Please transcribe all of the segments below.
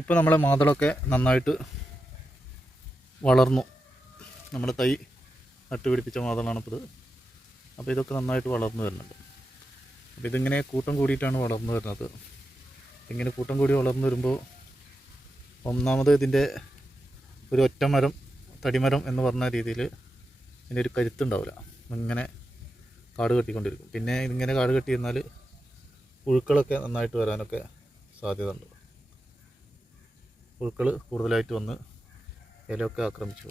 ഇപ്പോൾ നമ്മളെ മാതളൊക്കെ നന്നായിട്ട് വളർന്നു. നമ്മുടെ തൈ നട്ടുപിടിപ്പിച്ച മാതളാണിപ്പോൾ അപ്പോൾ ഇതൊക്കെ നന്നായിട്ട് വളർന്നു വരുന്നുണ്ട്. അപ്പോൾ ഇതിങ്ങനെ കൂട്ടം കൂടിയിട്ടാണ് വളർന്നു വരുന്നത്. ഇങ്ങനെ കൂട്ടം കൂടി വളർന്നു വരുമ്പോൾ ഒന്നാമത് ഇതിന്റെ ഒരു ഒറ്റമരം തടിമരം എന്ന് പറഞ്ഞ രീതിയിൽ ഇതിന്റെ ഒരു കരുത്തുണ്ടാവില്ല. ഇങ്ങനെ കാട് കെട്ടിക്കൊണ്ടിരിക്കും. പിന്നെ ഇതിങ്ങനെ കാട് കെട്ടിയിരുന്നാൽ പുഴുക്കളൊക്കെ നന്നായിട്ട് വരാനൊക്കെ സാധ്യത ഉണ്ട് പുഴുക്കൾ കൂടുതലായിട്ട് വന്ന് ഇലയൊക്കെ ആക്രമിച്ചു.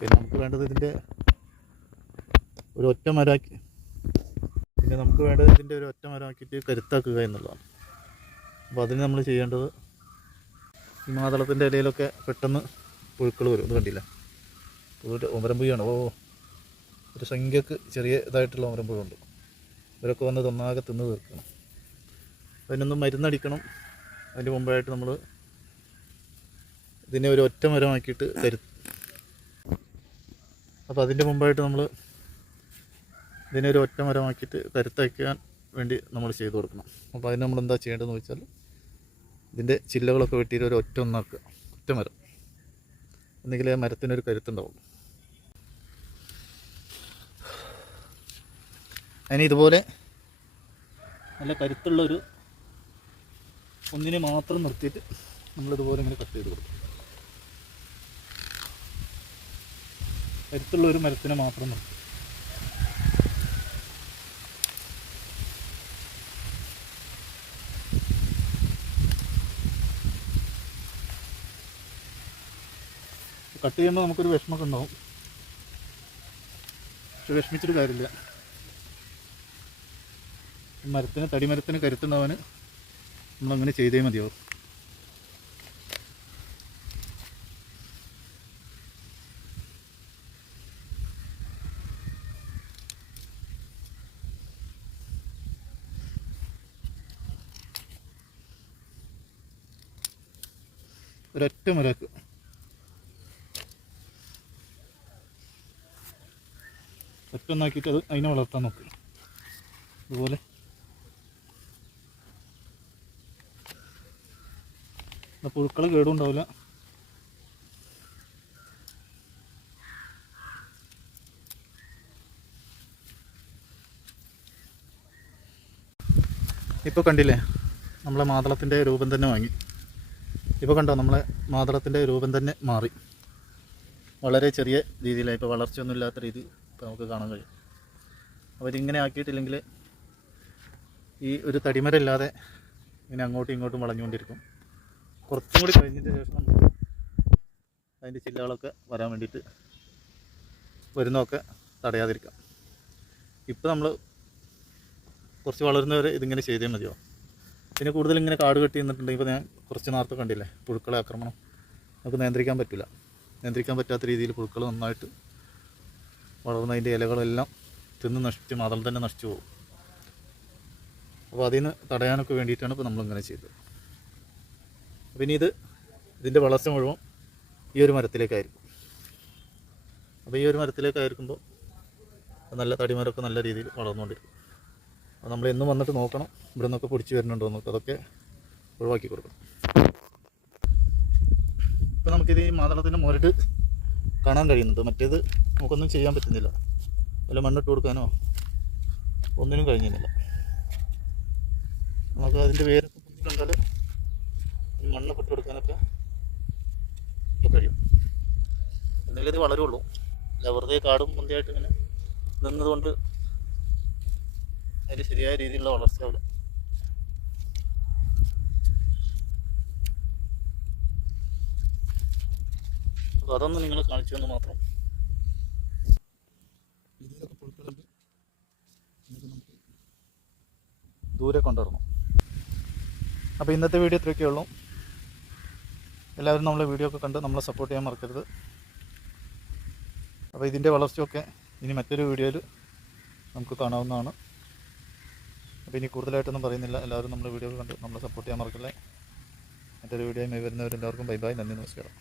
പിന്നെ നമുക്ക് വേണ്ടത് ഇതിന്റെ ഒരു ഒറ്റ മരാക്കി പിന്നെ നമുക്ക് വേണ്ടത് ഇതിന്റെ ഒരു ഒറ്റ മരമാക്കിയിട്ട് കരുത്താക്കുക എന്നുള്ളതാണ്. അപ്പോൾ അതിന് നമ്മൾ ചെയ്യേണ്ടത് ഈ മാതളത്തിന്റെ ഇലയിലൊക്കെ പെട്ടെന്ന് പുഴുക്കൾ വരും. ഇത് കണ്ടില്ല? ഒരു ഓ ഒരു സംഖ്യക്ക് ചെറിയ ഇതായിട്ടുള്ള ഒമരമ്പുഴുണ്ട് ഇവരൊക്കെ വന്ന് തൊന്നാകെ തിന്ന് തീർക്കണം. അതിനൊന്ന് മരുന്നടിക്കണം. അതിന് മുമ്പായിട്ട് നമ്മൾ ഇതിനെ ഒരു ഒറ്റ മരമാക്കിയിട്ട് തരും അപ്പോൾ അതിന്റെ മുമ്പായിട്ട് നമ്മൾ ഇതിനെ ഒരു ഒറ്റ മരമാക്കിയിട്ട് തരുത്തയ്ക്കാൻ വേണ്ടി നമ്മൾ ചെയ്തു കൊടുക്കണം. അപ്പോൾ അതിന് നമ്മൾ എന്താ ചെയ്യേണ്ടതെന്ന് വെച്ചാൽ ഇതിന്റെ ചില്ലകളൊക്കെ വെട്ടിയിട്ട് ഒരു ഒറ്റ ഒന്നാക്കുക. ഒറ്റ മരം. എന്നെങ്കിലേ മരത്തിനൊരു കരുത്തുണ്ടാവും. അതിന് ഇതുപോലെ നല്ല കരുത്തുള്ളൊരു ഒന്നിനെ മാത്രം നിർത്തിയിട്ട് നമ്മളിതുപോലെ ഇങ്ങനെ കട്ട് ചെയ്ത് കൊടുക്കും. കരുത്തുള്ള ഒരു മരത്തിനെ മാത്രം നിർത്തും. കട്ട് ചെയ്യുമ്പോൾ നമുക്കൊരു വിഷമമൊക്കെ ഉണ്ടാവും. പക്ഷെ വിഷമിച്ചിട്ട് കാര്യമില്ല. മരത്തിന് തടിമരത്തിന് കരുത്തുണ്ടാവാൻ നമ്മളങ്ങനെ ചെയ്തേ മതിയാവും. ഒരൊറ്റ മുരാക്ക്. ഒറ്റ ഒന്നാക്കിയിട്ട് അത് അതിനെ വളർത്താൻ നോക്കുക അതുപോലെ പുഴുക്കൾ കേടുണ്ടാവില്ല ഇപ്പോൾ കണ്ടില്ലേ? നമ്മളെ മാതളത്തിന്റെ രൂപം തന്നെ വാങ്ങി. ഇപ്പോൾ കണ്ടോ? നമ്മളെ മാതളത്തിന്റെ രൂപം തന്നെ മാറി. വളരെ ചെറിയ രീതിയിലായി ഇപ്പോൾ വളർച്ചയൊന്നും ഇല്ലാത്ത രീതി ഇപ്പോൾ നമുക്ക് കാണാൻ കഴിയും. അപ്പോൾ ഇതിങ്ങനെ ആക്കിയിട്ടില്ലെങ്കിൽ ഈ ഒരു തടിമരമില്ലാതെ ഇങ്ങനെ അങ്ങോട്ടും ഇങ്ങോട്ടും വളഞ്ഞുകൊണ്ടിരിക്കും. കുറച്ചും കൂടി കഴിഞ്ഞതിന് ശേഷം അതിന്റെ ചില്ലകളൊക്കെ വരാൻ വേണ്ടിയിട്ട് വരുന്നതൊക്കെ തടയാതിരിക്കാം. ഇപ്പോൾ നമ്മൾ കുറച്ച് വളരുന്നവരെ ഇതിങ്ങനെ ചെയ്തേ മതിയോ? പിന്നെ കൂടുതൽ ഇങ്ങനെ കാട് കെട്ടി നിന്നിട്ടുണ്ടെങ്കിൽ ഇപ്പോൾ ഞാൻ കുറച്ച് നേരത്തെ കണ്ടില്ലേ പുഴുക്കളെ ആക്രമണം. നമുക്ക് നിയന്ത്രിക്കാൻ പറ്റില്ല. നിയന്ത്രിക്കാൻ പറ്റാത്ത രീതിയിൽ പുഴുക്കൾ നന്നായിട്ട് വളർന്നതിന്റെ ഇലകളെല്ലാം തിന്ന് നശിച്ച് മതം തന്നെ നശിച്ചു പോകും. അപ്പോൾ അതിന് തടയാനൊക്കെ വേണ്ടിയിട്ടാണ് ഇപ്പോൾ നമ്മളിങ്ങനെ ചെയ്തത്. ഇനി ഇത് ഇതിന്റെ വളർച്ച മുഴുവൻ ഈ ഒരു മരത്തിലേക്കായിരിക്കും. അപ്പോൾ ഈ ഒരു മരത്തിലേക്കായിരിക്കുമ്പോൾ നല്ല തടിമരമൊക്കെ നല്ല രീതിയിൽ വളർന്നുകൊണ്ടിരിക്കും. അപ്പോൾ നമ്മൾ എന്നും വന്നിട്ട് നോക്കണം ഇവിടെ നിന്നൊക്കെ പൊടിച്ച് വരുന്നുണ്ടോ എന്നൊക്കെ അതൊക്കെ ഒഴിവാക്കി കൊടുക്കണം. ഇപ്പോൾ നമുക്കിത് ഈ മാതളത്തിന്റെ മുരട് കാണാൻ കഴിയുന്നത് മറ്റേത് നമുക്കൊന്നും ചെയ്യാൻ പറ്റുന്നില്ല. വല്ല മണ്ണിട്ട് കൊടുക്കാനോ ഒന്നിനും കഴിഞ്ഞിരുന്നില്ല. നമുക്ക് അതിന്റെ കണ്ടാൽ മണ്ണൊക്കെ ഇട്ട് കൊടുക്കാനൊക്കെ കഴിയും. എന്നാലും ഇത് വളരുള്ളൂ. വെറുതെ കാടും മുന്തിയായിട്ട് ഇങ്ങനെ നിന്നതുകൊണ്ട് അതിന് ശരിയായ രീതിയിലുള്ള വളർച്ച അവിടെ. അപ്പോൾ അതൊന്ന് നിങ്ങൾ കാണിച്ചു എന്ന് മാത്രം. ദൂരെ കൊണ്ടുവരണം. അപ്പോൾ ഇന്നത്തെ വീഡിയോ ഇത്രയൊക്കെ ഉള്ളൂ. എല്ലാവരും നമ്മളെ വീഡിയോ ഒക്കെ കണ്ട് നമ്മളെ സപ്പോർട്ട് ചെയ്യാൻ മറക്കരുത്. അപ്പോൾ ഇതിന്റെ വളർച്ചയൊക്കെ ഇനി മറ്റൊരു വീഡിയോയിൽ നമുക്ക് കാണാവുന്നതാണ്. അപ്പോൾ ഇനി കൂടുതലായിട്ടൊന്നും പറയുന്നില്ല. എല്ലാവരും നമ്മുടെ വീഡിയോ കണ്ട് നമ്മളെ സപ്പോർട്ട് ചെയ്യാൻ മറക്കല്ലേ. മറ്റൊരു വീഡിയോയുമായി വരുന്നവരെല്ലാവർക്കും ബൈ ബൈ നന്ദി നമസ്കാരം.